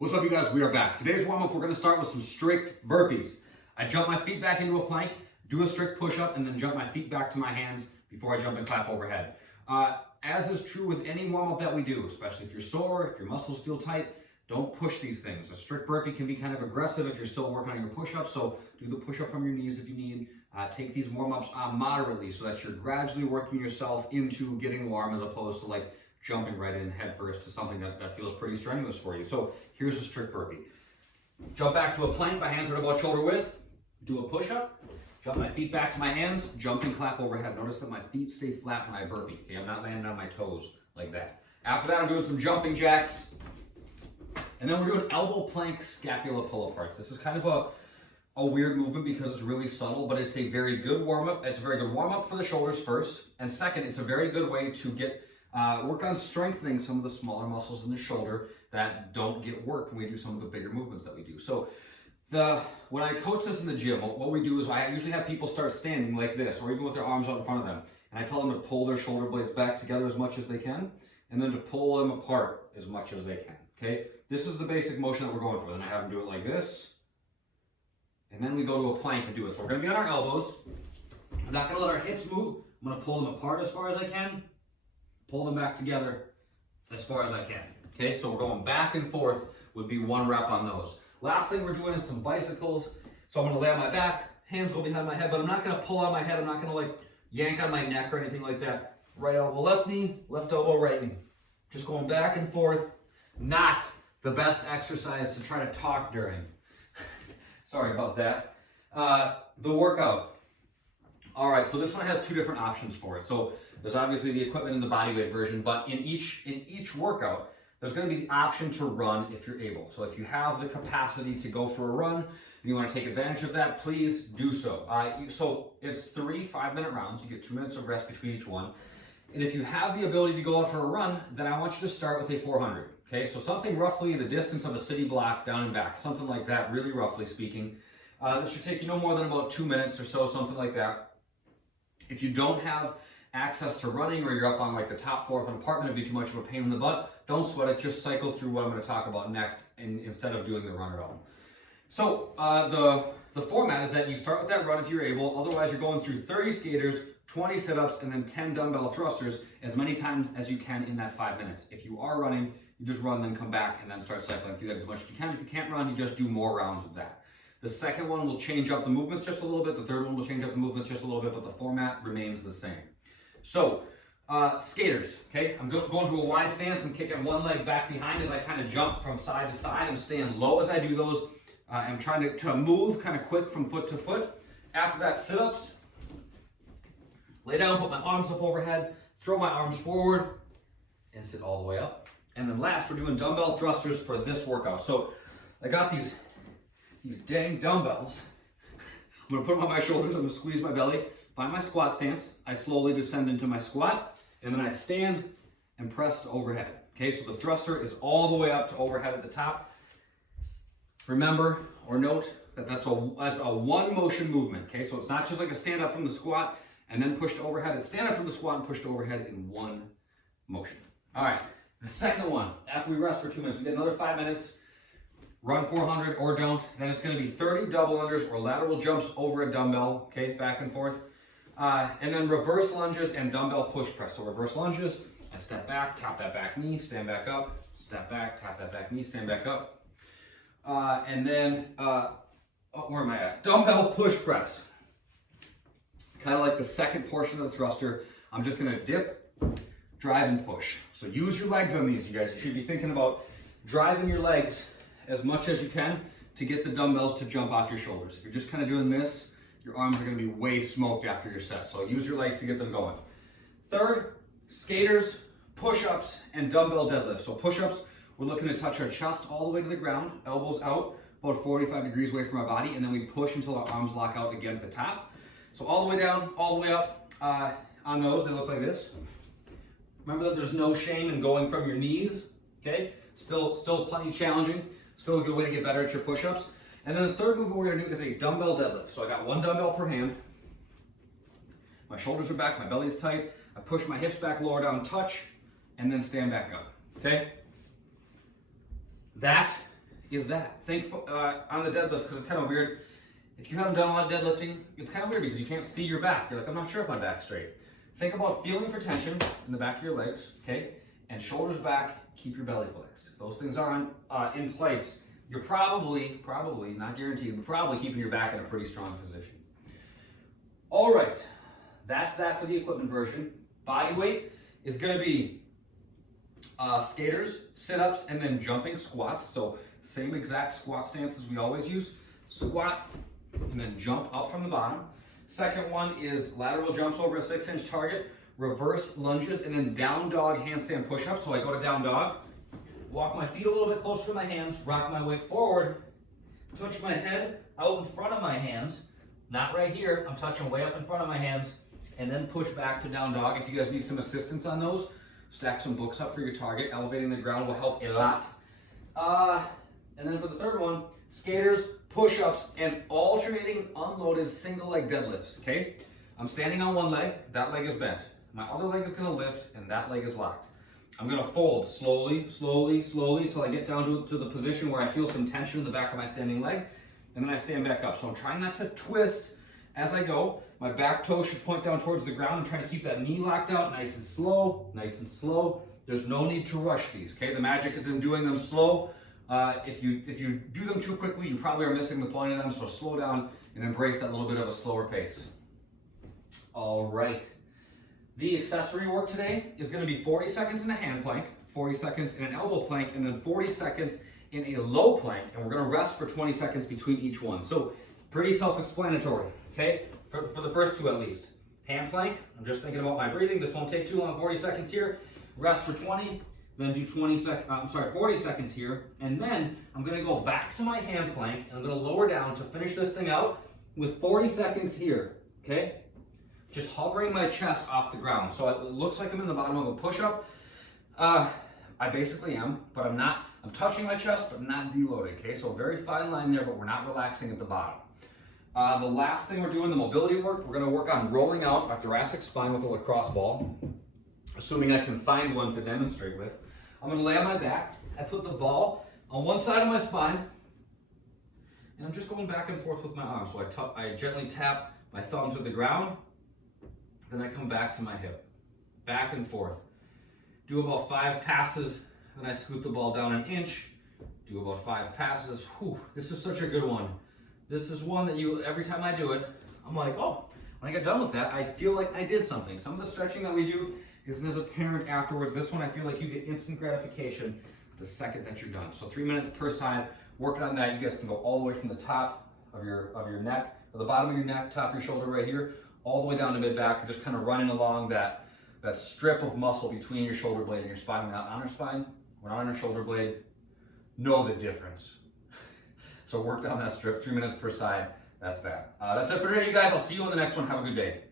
What's up, you guys? We are back. Today's warm-up, we're going to start with some strict burpees. I jump my feet back into a plank, do a strict push-up, and then jump my feet back to my hands before I jump and clap overhead. As is true with any warm-up that we do, especially if you're sore, if your muscles feel tight, don't push these things. A strict burpee can be kind of aggressive if you're still working on your push-ups, so do the push-up from your knees if you need. Take these warm-ups moderately so that you're gradually working yourself into getting warm as opposed to like jumping right in head first to something that feels pretty strenuous for you. So here's a strict burpee. Jump back to a plank, my hands are about shoulder width. Do a push-up, jump my feet back to my hands, jump and clap overhead. Notice that my feet stay flat when I burpee. Okay, I'm not landing on my toes like that. After that, I'm doing some jumping jacks. And then we're doing elbow plank scapula pull aparts. This is kind of a weird movement because it's really subtle, but it's a very good warm-up. It's a very good warm-up for the shoulders first. And second, it's a very good way to get work on strengthening some of the smaller muscles in the shoulder that don't get worked when we do some of the bigger movements that we do. So when I coach this in the gym, what we do is I usually have people start standing like this, or even with their arms out in front of them. And I tell them to pull their shoulder blades back together as much as they can, and then to pull them apart as much as they can, okay? This is the basic motion that we're going for. Then I have them do it like this, and then we go to a plank and do it. So we're gonna be on our elbows. I'm not gonna let our hips move. I'm gonna pull them apart as far as I can, pull them back together as far as I can. Okay, so we're going back and forth would be one rep on those. Last thing we're doing is some bicycles. So I'm gonna lay on my back, hands go behind my head, but I'm not gonna pull on my head. I'm not gonna like yank on my neck or anything like that. Right elbow, left knee, left elbow, right knee. Just going back and forth. Not the best exercise to try to talk during. Sorry about that. The workout. All right, so this one has two different options for it. So there's obviously the equipment and the bodyweight version, but in each workout, there's going to be the option to run if you're able. So if you have the capacity to go for a run and you want to take advantage of that, please do so. So it's 3 5-minute rounds. You get 2 minutes of rest between each one. And if you have the ability to go out for a run, then I want you to start with a 400. Okay, so something roughly the distance of a city block down and back, something like that, really roughly speaking. This should take you no more than about 2 minutes or so, something like that. If you don't have access to running or you're up on like the top floor of an apartment, it'd be too much of a pain in the butt. Don't sweat it, just cycle through what I'm going to talk about next instead of doing the run at all. So the format is that you start with that run if you're able, otherwise you're going through 30 skaters, 20 sit-ups, and then 10 dumbbell thrusters as many times as you can in that 5 minutes. If you are running, you just run, then come back, and then start cycling through that as much as you can. If you can't run, you just do more rounds of that. The second one will change up the movements just a little bit. The third one will change up the movements just a little bit, but the format remains the same. So, skaters, okay? I'm going through a wide stance and kicking one leg back behind as I kind of jump from side to side. I'm staying low as I do those. I'm trying to move kind of quick from foot to foot. After that, sit-ups. Lay down, put my arms up overhead, throw my arms forward, and sit all the way up. And then last, we're doing dumbbell thrusters for this workout. So I got these dang dumbbells. I'm gonna put them on my shoulders, I'm gonna squeeze my belly, find my squat stance, I slowly descend into my squat, and then I stand and press to overhead. Okay, so the thruster is all the way up to overhead at the top. Remember or note that that's a one motion movement, okay? So it's not just like a stand up from the squat and then push to overhead. It's stand up from the squat and push to overhead in one motion. All right, the second one, after we rest for 2 minutes, we get another 5 minutes. Run 400 or don't. Then it's going to be 30 double unders or lateral jumps over a dumbbell, okay, back and forth. And then reverse lunges and dumbbell push press. So reverse lunges, I step back, tap that back knee, stand back up, step back, tap that back knee, stand back up. And then, where am I at? Dumbbell push press. Kind of like the second portion of the thruster. I'm just going to dip, drive, and push. So use your legs on these, you guys. You should be thinking about driving your legs as much as you can to get the dumbbells to jump off your shoulders. If you're just kind of doing this, your arms are going to be way smoked after your set. So use your legs to get them going. Third, skaters, push-ups, and dumbbell deadlifts. So push-ups, we're looking to touch our chest all the way to the ground, elbows out, about 45 degrees away from our body, and then we push until our arms lock out again at the top. So all the way down, all the way up. On those, they look like this. Remember that there's no shame in going from your knees, okay? Still plenty challenging. Still a good way to get better at your push-ups. And then the third movement we're gonna do is a dumbbell deadlift. So I got one dumbbell per hand. My shoulders are back, my belly is tight. I push my hips back, lower down, touch, and then stand back up, okay? That is that. Think on the deadlifts, because it's kind of weird. If you haven't done a lot of deadlifting, it's kind of weird because you can't see your back. You're like, I'm not sure if my back's straight. Think about feeling for tension in the back of your legs, okay? And shoulders back, keep your belly flexed. If those things are in place, you're probably, not guaranteed, but probably keeping your back in a pretty strong position. All right, that's that for the equipment version. Body weight is gonna be skaters, sit-ups, and then jumping squats. So same exact squat stance as we always use. Squat, and then jump up from the bottom. Second one is lateral jumps over a 6-inch target, reverse lunges, and then down dog handstand push-ups. So I go to down dog, walk my feet a little bit closer to my hands, rock my weight forward, touch my head out in front of my hands, not right here, I'm touching way up in front of my hands, and then push back to down dog. If you guys need some assistance on those, stack some books up for your target. Elevating the ground will help a lot. And then for the third one, skaters, push-ups, and alternating unloaded single leg deadlifts, okay? I'm standing on one leg, that leg is bent. My other leg is gonna lift, and that leg is locked. I'm gonna fold slowly, till I get down to the position where I feel some tension in the back of my standing leg, and then I stand back up. So I'm trying not to twist as I go. My back toe should point down towards the ground. I'm trying to keep that knee locked out, nice and slow, nice and slow. There's no need to rush these, okay? The magic is in doing them slow. If you do them too quickly, you probably are missing the point of them, so slow down and embrace that little bit of a slower pace. All right. The accessory work today is gonna be 40 seconds in a hand plank, 40 seconds in an elbow plank, and then 40 seconds in a low plank, and we're gonna rest for 20 seconds between each one. So pretty self-explanatory, okay? For the first two at least. Hand plank, I'm just thinking about my breathing. This won't take too long, 40 seconds here. Rest for 20, then do 40 seconds here. And then I'm gonna go back to my hand plank, and I'm gonna lower down to finish this thing out with 40 seconds here, okay? Just hovering my chest off the ground. So it looks like I'm in the bottom of a push-up. I basically am, but I'm not. I'm touching my chest, but not deloaded, okay? So a very fine line there, but we're not relaxing at the bottom. The last thing we're doing, the mobility work, we're gonna work on rolling out our thoracic spine with a lacrosse ball, assuming I can find one to demonstrate with. I'm gonna lay on my back. I put the ball on one side of my spine, and I'm just going back and forth with my arms. So I gently tap my thumb to the ground, then I come back to my hip, back and forth. Do about 5 passes, then I scoot the ball down an inch, do about 5 passes. Whew, this is such a good one. This is one that every time I do it, I'm like, oh, when I get done with that, I feel like I did something. Some of the stretching that we do isn't as apparent afterwards. This one, I feel like you get instant gratification the second that you're done. So 3 minutes per side, working on that. You guys can go all the way from the top of your neck, or the bottom of your neck, top of your shoulder right here, all the way down to mid-back. You're just kind of running along that strip of muscle between your shoulder blade and your spine. We're not on our spine, we're not on our shoulder blade. Know the difference. So work down that strip, 3 minutes per side. That's that. That's it for today, you guys. I'll see you on the next one. Have a good day.